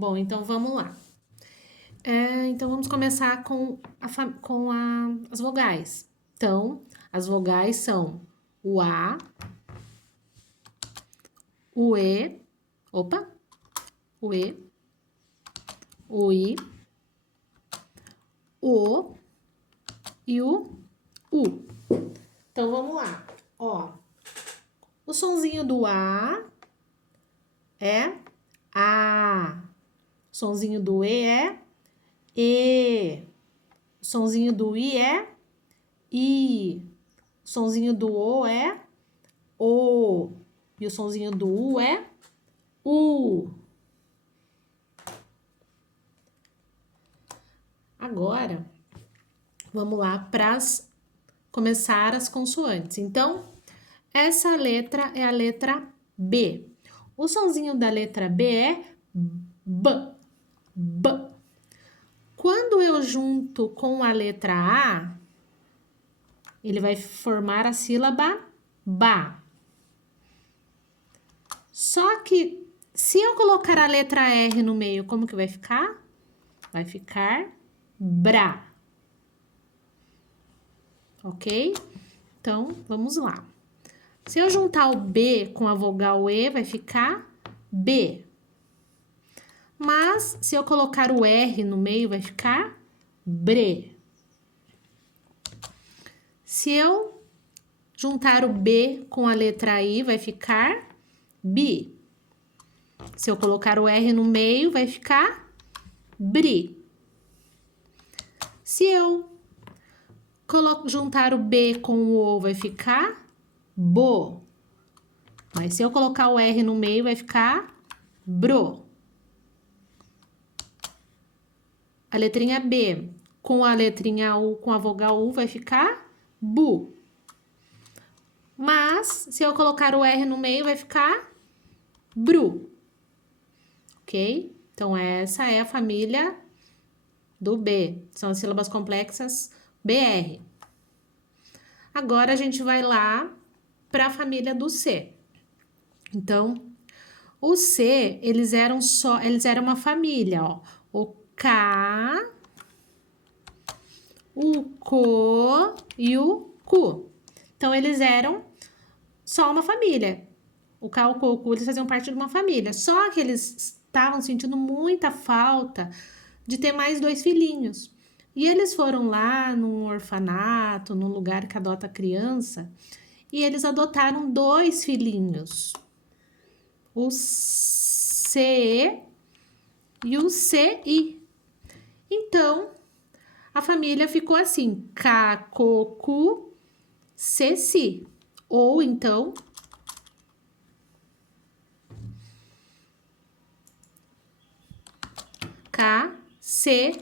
Bom, então vamos lá. Então vamos começar com as vogais. Então, as vogais são o A, o E, o E, o I, o e o U. Então vamos lá. Ó, o sonzinho do A é A. O sonzinho do E é E. O sonzinho do I é I. O sonzinho do O é O. E o sonzinho do U é U. Agora, vamos lá para começar as consoantes. Então, essa letra é a letra B. O sonzinho da letra B é B. B. Quando eu junto com a letra A, ele vai formar a sílaba BA. Só que, se eu colocar a letra R no meio, como que vai ficar? Vai ficar BRA. Ok? Então, vamos lá. Se eu juntar o B com a vogal E, vai ficar B. Mas, se eu colocar o R no meio, vai ficar BRE. Se eu juntar o B com a letra I, vai ficar BI. Se eu colocar o R no meio, vai ficar BRI. Se eu juntar o B com o O, vai ficar BO. Mas se eu colocar o R no meio, vai ficar BRO. A letrinha B com a letrinha U, com a vogal U, vai ficar BU. Mas, se eu colocar o R no meio, vai ficar BRU. Ok? Então, essa é a família do B. São as sílabas complexas BR. Agora, a gente vai lá para a família do C. Então, o C, eles eram uma família, ó. O K, o CO e o CU. Então, eles eram só uma família. O K, o CO, o CU, eles faziam parte de uma família. Só que eles estavam sentindo muita falta de ter mais 2 filhinhos. E eles foram lá num orfanato, num lugar que adota criança, e eles adotaram 2 filhinhos. O C e o CI. Então, a família ficou assim, Cacocu, Ceci. Ou então, K, C,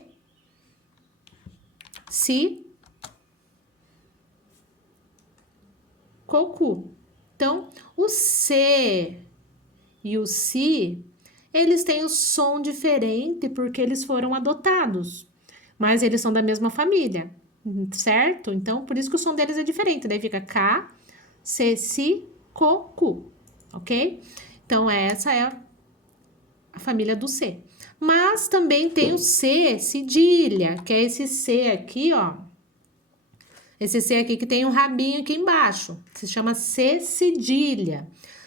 Si, Cocu. Então, o C e o Si, eles têm o som diferente porque eles foram adotados, mas eles são da mesma família, certo? Então, por isso que o som deles é diferente, daí fica K, C, Si, Cocu, ok? Então, essa é a família do C. Mas também tem o C cedilha, que é esse C aqui, ó. Esse C aqui que tem um rabinho aqui embaixo, se chama C cedilha.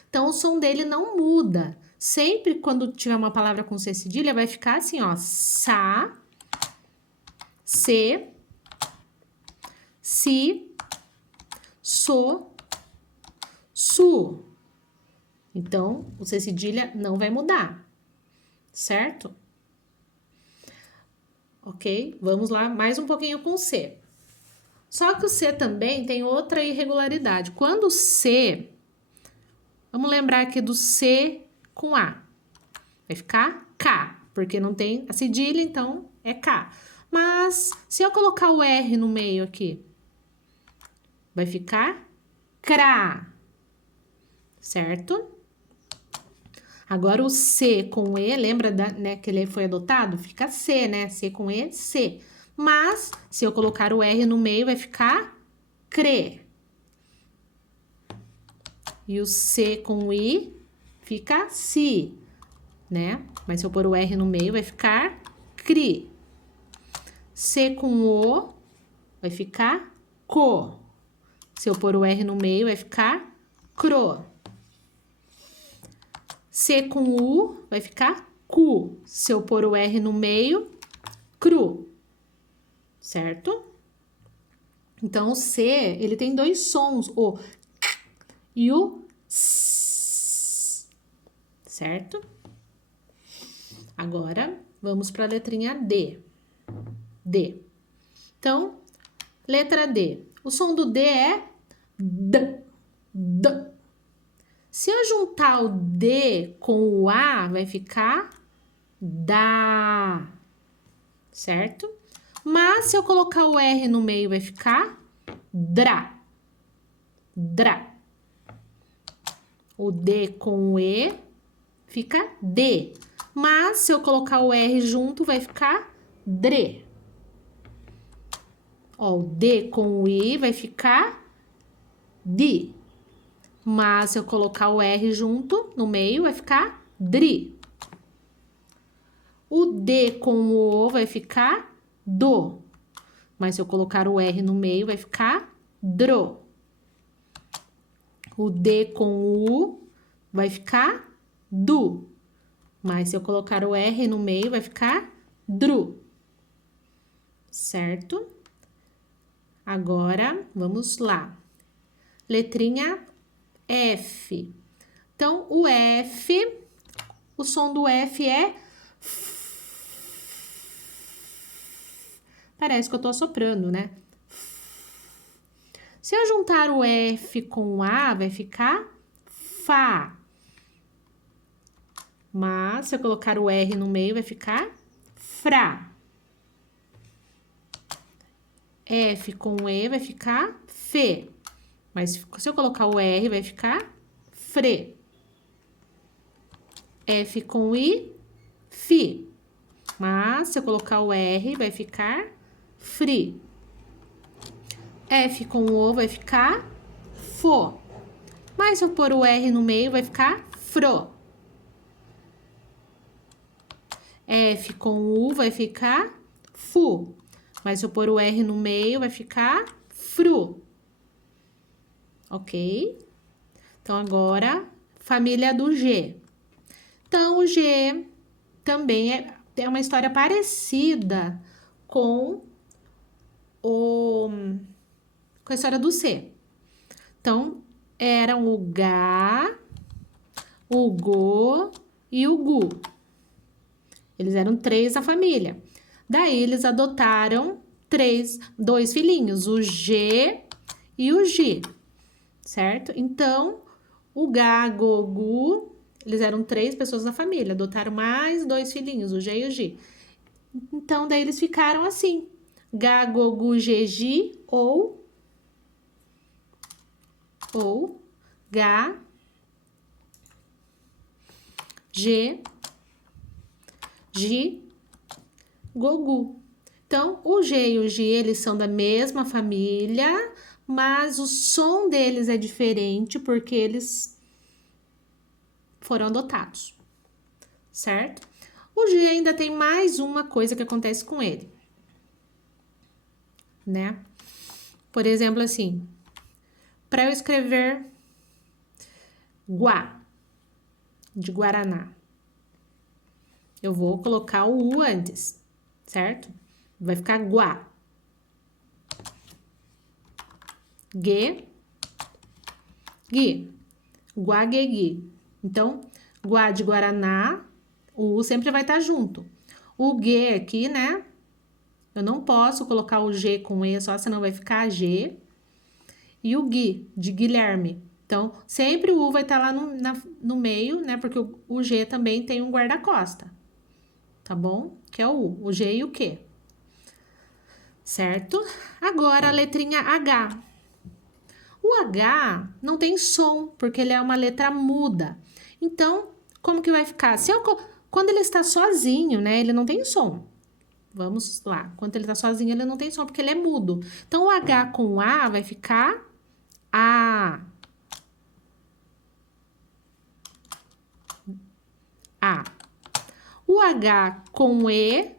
Então, o som dele não muda. Sempre quando tiver uma palavra com C cedilha, vai ficar assim, ó. Sa, C, Si, So, Su. Então, o C cedilha não vai mudar, certo? Ok? Vamos lá mais um pouquinho com o C. Só que o C também tem outra irregularidade. Quando o C, vamos lembrar aqui do C com A, vai ficar K, porque não tem a cedilha, então é K. Mas se eu colocar o R no meio aqui, vai ficar CRA, certo? Agora o C com E, lembra né, que ele foi adotado? Fica C, né? C com E, C. Mas, se eu colocar o R no meio, vai ficar CRE. E o C com I fica SI, né? Mas se eu pôr o R no meio, vai ficar cri. C com O, vai ficar co. Se eu pôr o R no meio, vai ficar cro. C com U, vai ficar cu. Se eu pôr o R no meio, cru. Certo? Então, o C, ele tem dois sons, o K e o S. Certo? Agora, vamos para a letrinha D. D. Então, letra D. O som do D é D. D. Se eu juntar o D com o A, vai ficar da. Certo? Mas se eu colocar o R no meio, vai ficar dra. Dra. O D com o E fica D. Mas se eu colocar o R junto, vai ficar dre. Ó, o D com o I vai ficar di. Mas se eu colocar o R junto, no meio, vai ficar dri. O D com o O vai ficar do. Mas se eu colocar o R no meio, vai ficar dro. O D com o U vai ficar du. Mas se eu colocar o R no meio, vai ficar dru. Certo? Agora, vamos lá. Letrinha F. Então, o F, o som do F é... Parece que eu tô assoprando, né? Se eu juntar o F com o A, vai ficar Fá. Mas, se eu colocar o R no meio, vai ficar Frá. F com E vai ficar Fê. Mas se eu colocar o R, vai ficar Frê. F com I, Fi. Mas, se eu colocar o R, vai ficar Fri. F com O vai ficar Fo. Mas, se eu pôr o R no meio, vai ficar Fro. F com U vai ficar Fu. Mas, se eu pôr o R no meio, vai ficar Fru. Ok? Então, agora, família do G. Então, o G também é uma história parecida com a história do C. Então, eram o Gá, o Go e o Gu. Eles eram 3 na família. Daí, eles adotaram 2 filhinhos, o G e o Gi. Certo? Então, o Gá, Go, Gu, eles eram 3 pessoas na família, adotaram mais 2 filhinhos, o G e o Gi. Então, daí eles ficaram assim, Gá, Go, Gu, G, Gi, ou Gá, G, Gi, Go, Gu. Então, o G e o Gi, eles são da mesma família, mas o som deles é diferente porque eles foram adotados, certo? O G ainda tem mais uma coisa que acontece com ele, né? Por exemplo, assim, para eu escrever Guá, de Guaraná, eu vou colocar o U antes, certo? Vai ficar Guá. Gue, Gui. Guá, Gue, Gui. Então, Guá de Guaraná, o U sempre vai estar junto. O Gue aqui, né? Eu não posso colocar o G com E só, senão vai ficar G. E o Gui, de Guilherme. Então, sempre o U vai estar lá no meio, né? Porque o G também tem um guarda-costa. Tá bom? Que é o U, o G e o Q. Certo? Agora, a letrinha H. O H não tem som, porque ele é uma letra muda. Então, como que vai ficar? Quando ele está sozinho, né? Ele não tem som. Vamos lá. Quando ele está sozinho, ele não tem som, porque ele é mudo. Então, o H com A vai ficar A. A. O H com E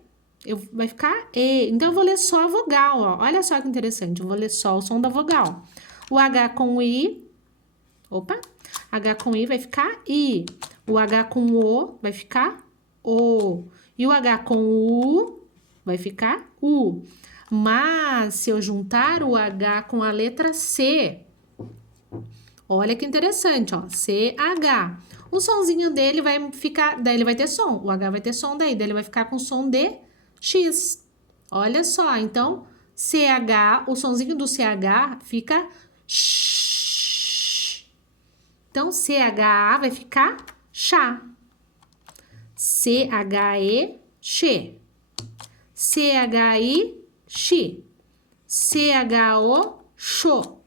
vai ficar E. Então, eu vou ler só a vogal, ó. Olha só que interessante. Eu vou ler só o som da vogal. O H com I. Opa. H com I vai ficar I. O H com O vai ficar O. E o H com U vai ficar U. Mas, se eu juntar o H com a letra C, olha que interessante, ó. CH. O sonzinho dele vai ficar, daí ele vai ter som. O H vai ter som daí ele vai ficar com som de X. Olha só, então, CH, o sonzinho do CH fica X. Então, CHA vai ficar chá. CHE, che. CHI, chi. CHO, cho.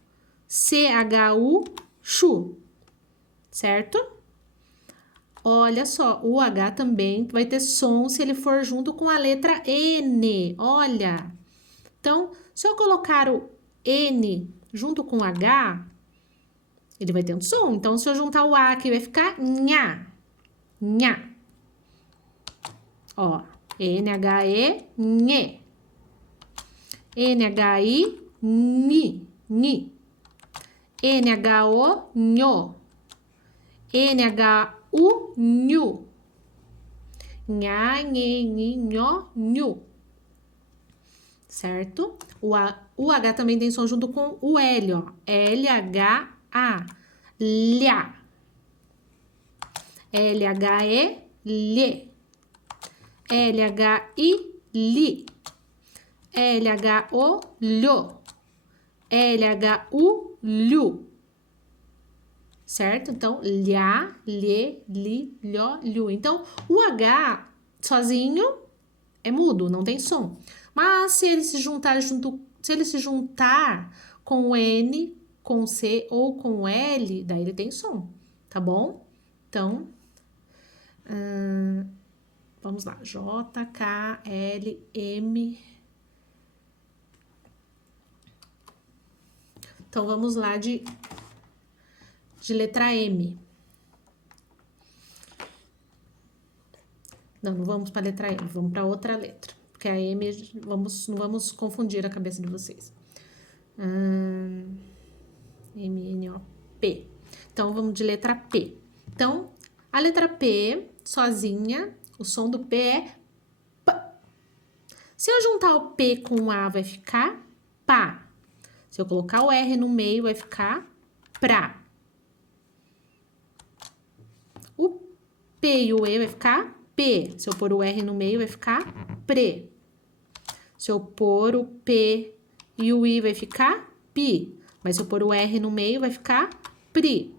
CHU, chu. Certo? Olha só, o H também vai ter som se ele for junto com a letra N. Olha. Então, se eu colocar o N junto com o H, ele vai ter um som. Então, se eu juntar o A aqui, vai ficar nha. Nha. Ó, NHE, nhe. NHI, ni, ni. NHO, nho. NHU, nhu. Nha, nhe, nhi, nho, nhu. Certo? O H também tem som junto com o L, ó. L-H-A. Lhá. L-H-E, lhe. L-H-I, li. L-H-O, lho. L-H-U, lhu. Certo? Então, lhá, lhe, li, lhó, lhu. Então, o H sozinho é mudo, não tem som. Mas se ele se juntar com o N, com o C ou com o L, daí ele tem som, tá bom? Então, vamos lá. J, K, L, M. Então, vamos lá de letra M. Não vamos para a letra M, vamos para outra letra. Porque a M, não vamos confundir a cabeça de vocês. M, N, O, P. Então, vamos de letra P. Então, a letra P, sozinha, o som do P é P. Se eu juntar o P com o A, vai ficar pá. Se eu colocar o R no meio, vai ficar pra. O P e o E vai ficar P. Se eu pôr o R no meio, vai ficar pre. Se eu pôr o P e o I, vai ficar pi. Mas se eu pôr o R no meio, vai ficar pri.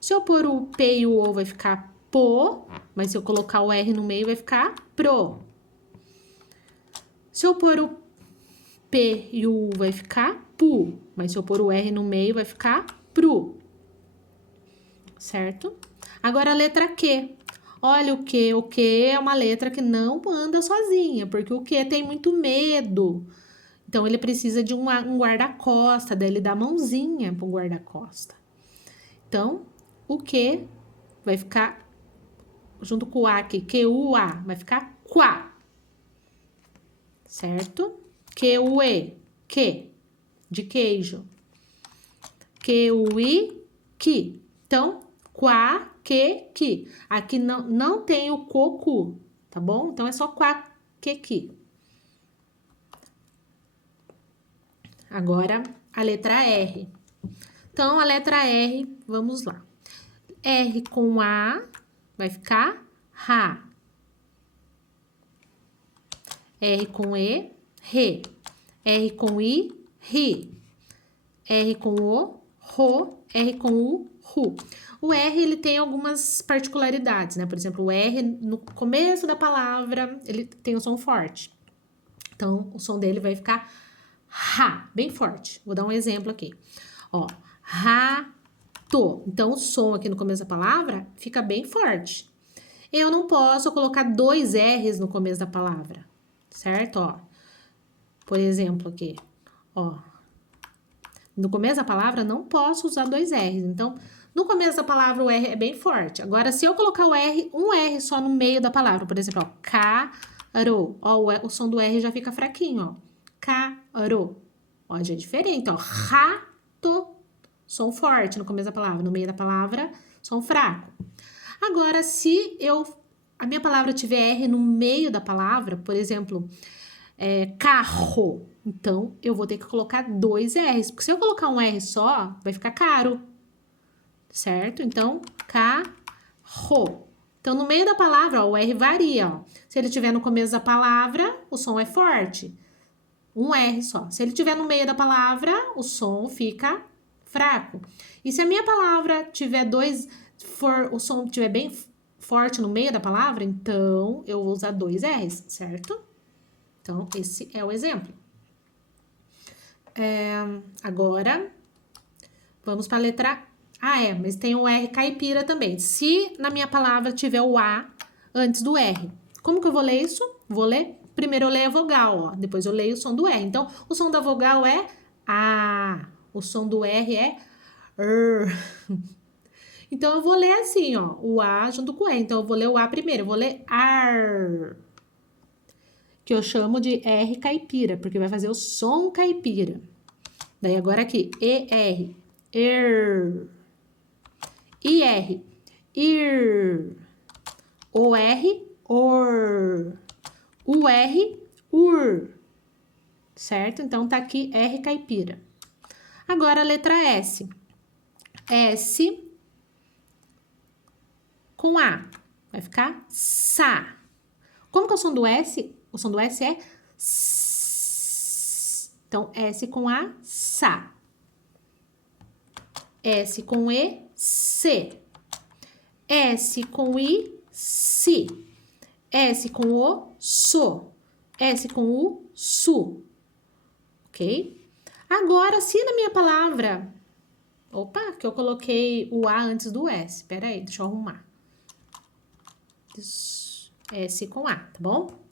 Se eu pôr o P e o O, vai ficar po. Mas se eu colocar o R no meio, vai ficar pro. Se eu pôr o P e o U, vai ficar pu. Mas se eu pôr o R no meio, vai ficar pru. Certo? Agora a letra Q. Olha o Q é uma letra que não anda sozinha, porque o Q tem muito medo. Então, ele precisa de um guarda-costa, daí ele dá a mãozinha pro guarda-costa. Então, o Q vai ficar junto com o A aqui, Q-U-A, vai ficar quá. Certo? Q-U-E, que, de queijo. Q-U-I, que. Então, quá, que, que. Aqui não tem o cocu, tá bom? Então, é só quá, que. Agora, a letra R. Então, a letra R, vamos lá. R com A vai ficar ra. R com E, re. R com I, ri. R com O, ro. R com U, ru. O R, ele tem algumas particularidades, né? Por exemplo, o R, no começo da palavra, ele tem um som forte. Então, o som dele vai ficar ra, bem forte. Vou dar um exemplo aqui. Ó, rato. Então, o som aqui no começo da palavra fica bem forte. Eu não posso colocar 2 R's no começo da palavra, certo? Ó, por exemplo aqui, ó. No começo da palavra, não posso usar 2 R's. Então, No começo da palavra, o R é bem forte. Agora, se eu colocar o R, um R só no meio da palavra, por exemplo, ó, caro. Ó, o som do R já fica fraquinho, ó. Caro. Ó, já é diferente, ó. Rato. Som forte no começo da palavra. No meio da palavra, som fraco. Agora, se a minha palavra tiver R no meio da palavra, por exemplo, carro. Então, eu vou ter que colocar 2 R's. Porque se eu colocar um R só, vai ficar caro. Certo? Então, carro. Então, no meio da palavra, ó, o R varia, ó. Se ele estiver no começo da palavra, o som é forte. Um R só. Se ele estiver no meio da palavra, o som fica fraco. E se a minha palavra tiver o som estiver bem forte no meio da palavra, então eu vou usar 2 R's, certo? Então, esse é o exemplo. Agora, vamos para a letra A. Mas tem o R caipira também. Se na minha palavra tiver o A antes do R, como que eu vou ler isso? Vou ler, primeiro eu leio a vogal, ó. Depois eu leio o som do R. Então, o som da vogal é A. O som do R é R. Então, eu vou ler assim, ó. O A junto com o R. Então, eu vou ler o A primeiro. Eu vou ler AR. Que eu chamo de R caipira, porque vai fazer o som caipira. Daí, agora aqui. ER. ER. IR. IR. OR. OR. UR. UR. Certo? Então, tá aqui R caipira. Agora, a letra S. S com A. Vai ficar sa. Como que é o som do S? O som do S é S. Então, S com A, sa. S com E, se. S com I, si. S com O, so. S com U, su. Ok? Agora, se na minha palavra... Opa, que eu coloquei o A antes do S. Espera aí, deixa eu arrumar. S com A, tá bom?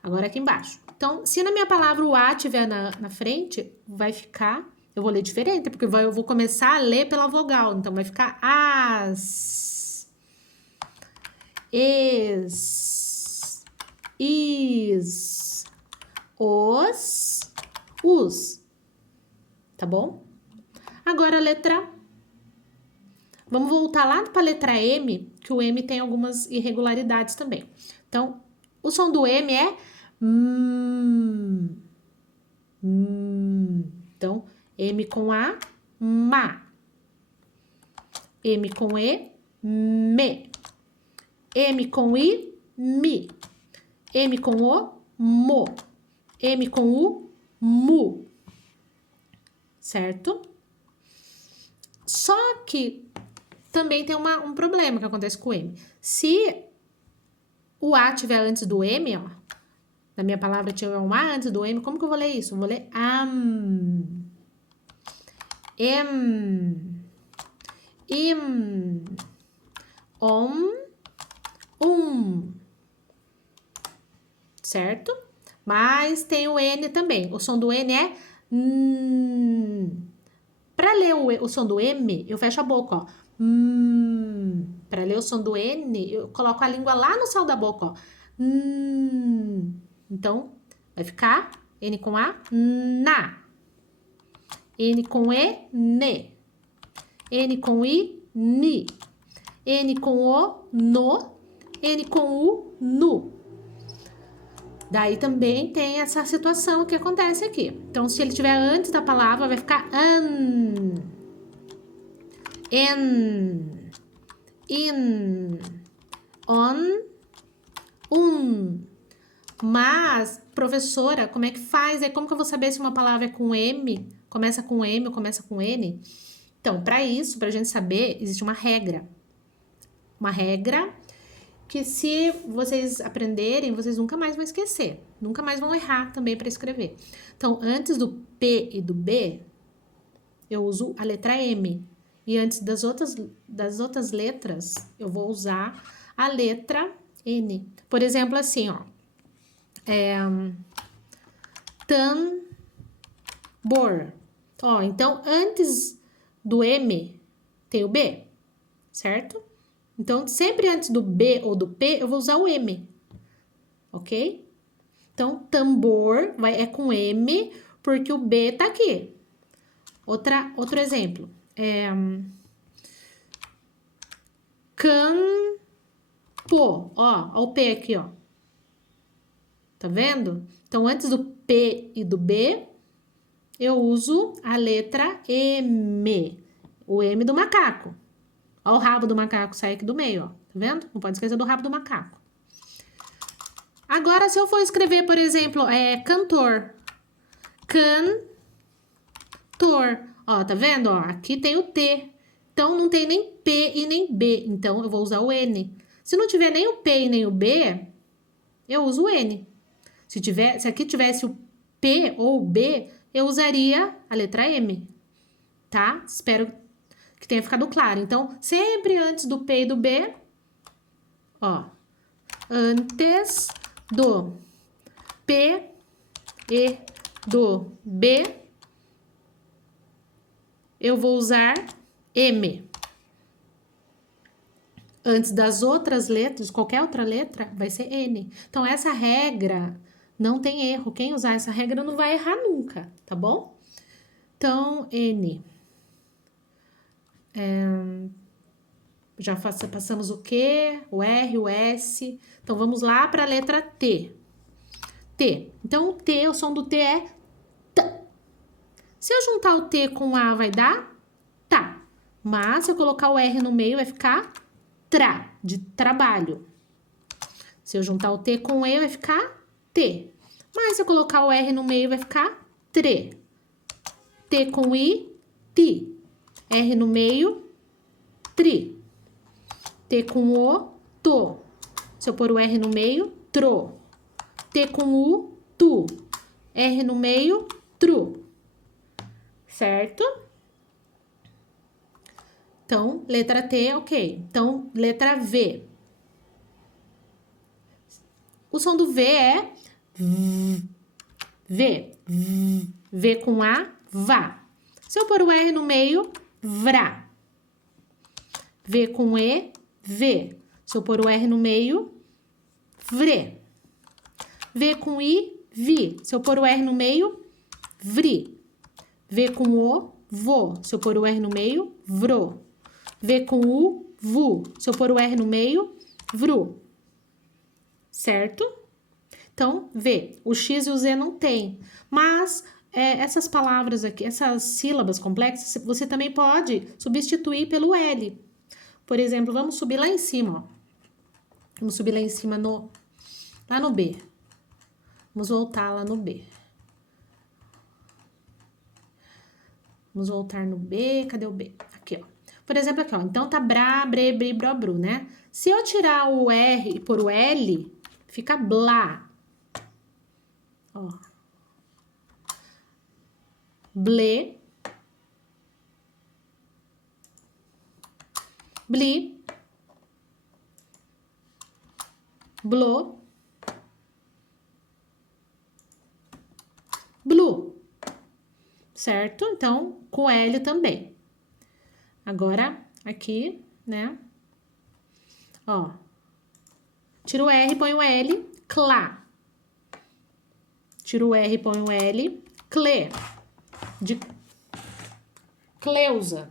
Agora aqui embaixo. Então, se na minha palavra o A estiver na frente, vai ficar... Eu vou ler diferente, porque eu vou começar a ler pela vogal. Então, vai ficar as, es, is, os. Tá bom? Agora a letra... Vamos voltar lá para a letra M, que o M tem algumas irregularidades também. Então, o som do M é Então, M com A, ma. M com E, me. M com I, mi. M com O, mo. M com U, mu. Certo? Só que também tem um problema que acontece com o M. Se o A tiver antes do M, ó, na minha palavra tiver um A antes do M, como que eu vou ler isso? Eu vou ler am, em, im, certo? Mas tem o N também. O som do N é Para ler o som do M, eu fecho a boca, ó. Para ler o som do N, eu coloco a língua lá no céu da boca, ó. Então, vai ficar N com A, na. N com E, ne. N com I, ni. N com O, no. N com U, nu. Daí também tem essa situação que acontece aqui. Então, se ele estiver antes da palavra, vai ficar an, en, in, on, Mas, professora, como é que faz? Como que eu vou saber se uma palavra é com M, começa com M ou começa com N? Então, para isso, para a gente saber, existe uma regra. Uma regra que se vocês aprenderem, vocês nunca mais vão esquecer. Nunca mais vão errar também para escrever. Então, antes do P e do B, eu uso a letra M. E antes das outras letras, eu vou usar a letra N. Por exemplo, assim, ó. Tambor. Ó, então, antes do M, tem o B. certo? Então, sempre antes do B ou do P, eu vou usar o M, ok? Então, tambor é com M, porque o B tá aqui. Outro exemplo. Campo. Ó o P aqui, ó. Tá vendo? Então, antes do P e do B, eu uso a letra M. O M do macaco. Ó o rabo do macaco sai aqui do meio, ó. Tá vendo? Não pode esquecer do rabo do macaco. Agora, se eu for escrever, por exemplo, cantor. Cantor. Ó, tá vendo? Ó, aqui tem o T. Então, não tem nem P e nem B. Então, eu vou usar o N. Se não tiver nem o P e nem o B, eu uso o N. Se aqui tivesse o P ou o B, eu usaria a letra M, tá? Espero que tenha ficado claro. Então, sempre antes do P e do B, ó, antes do P e do B, eu vou usar M. Antes das outras letras, qualquer outra letra, vai ser N. Então, essa regra não tem erro. Quem usar essa regra não vai errar nunca, tá bom? Então, N. Já passamos o Q, o R, o S. Então, vamos lá para a letra T. T. Então, o T, o som do T é T. Se eu juntar o T com o A, vai dar tá. Mas, se eu colocar o R no meio, vai ficar tra, de trabalho. Se eu juntar o T com o E, vai ficar T. Mas, se eu colocar o R no meio, vai ficar tre. T com I, ti. R no meio, tri. T com O, to. Se eu pôr o R no meio, tro. T com U, tu. R no meio, tru. Certo? Então, letra T, ok. Então, letra V. O som do V é V. V com A, vá. Se eu pôr o R no meio, vrá. V com E, V. Se eu pôr o R no meio, vrê. V com I, vi. Se eu pôr o R no meio, vri. V com O, vô. Se eu pôr o R no meio, vrô. V com U, vu. Se eu pôr o R no meio, vru. Certo? Então, V. O X e o Z não tem. Mas essas palavras aqui, essas sílabas complexas, você também pode substituir pelo L. Por exemplo, vamos subir lá em cima, ó. Vamos subir lá em cima lá no B. Vamos voltar lá no B. Vamos voltar no B. Cadê o B? Aqui, ó. Por exemplo, aqui, ó. Então, tá brá, bre, bri, bro, bru, né? Se eu tirar o R e pôr o L, fica blá. Ó. Blê. Bli. Blô. Blu. Certo? Então, com L também. Agora, aqui, né? Ó. Tira o R, põe o L, clá. Tira o R, põe o L, clê. De Cleusa.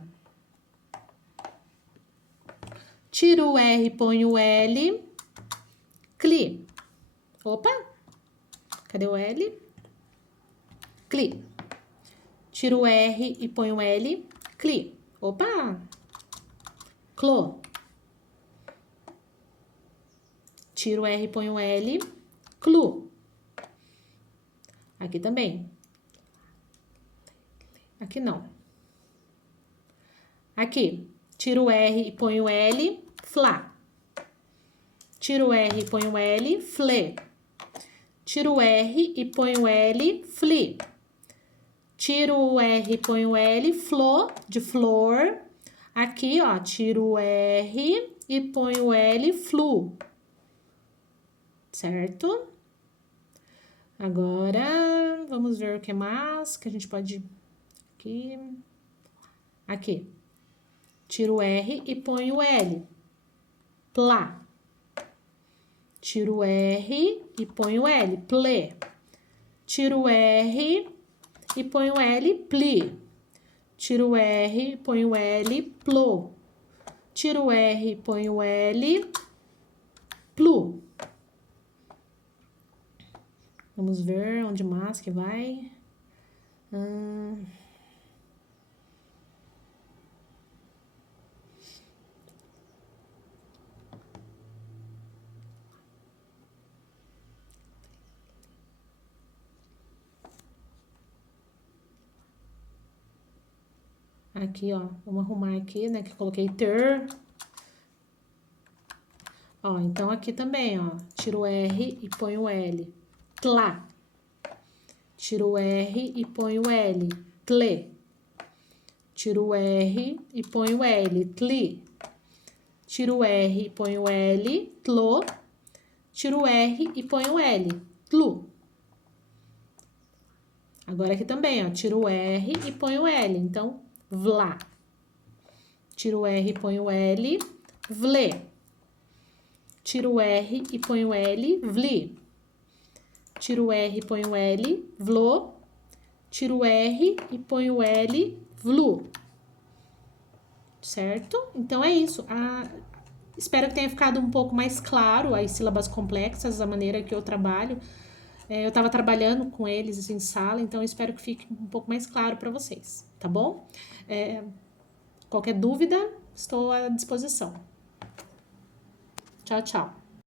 Tira o R, põe o L, cli. Opa! Cadê o L? Cli. Tira o R e põe o L, cli. Opa! Clô. Tira o R e põe o L, clu. Aqui também. Aqui não. Aqui. Tira o R e põe o L, flá. Tira o R e põe o L, flê. Tira o R e põe o L, fli. Tira o R e põe o L, flor, de flor. Aqui, ó, tira o R e põe o L, flu. Certo? Agora, vamos ver o que mais que a gente pode... Aqui. Tiro o R e ponho o L. Plá. Tiro o R e ponho o L. Plê. Tiro o R e ponho o L. Pli. Tiro o R e ponho o L. Plô. Tiro o R e ponho o L. Plu. Vamos ver onde mais que vai. Aqui, ó. Vamos arrumar aqui, né? Que coloquei ter. Ó, então aqui também, ó. Tiro o R e ponho o L. Tlá. Tiro o R e ponho o L. Tlê. Tiro o R e ponho o L. Tli. Tiro o R e ponho o L. Tlô. Tiro o R e ponho o L. Tlu. Agora aqui também, ó. Tiro o R e ponho o L. Então, vlá. Tiro o R e ponho o L. Vlê. Tiro o R e ponho o L. Vli. Tiro o R e ponho o L. Vlô. Tiro o R e ponho o L. Vlu. Certo? Então, é isso. Espero que tenha ficado um pouco mais claro as sílabas complexas, a maneira que eu trabalho. Eu estava trabalhando com eles em sala, então espero que fique um pouco mais claro para vocês, tá bom? Qualquer dúvida, estou à disposição. Tchau, tchau.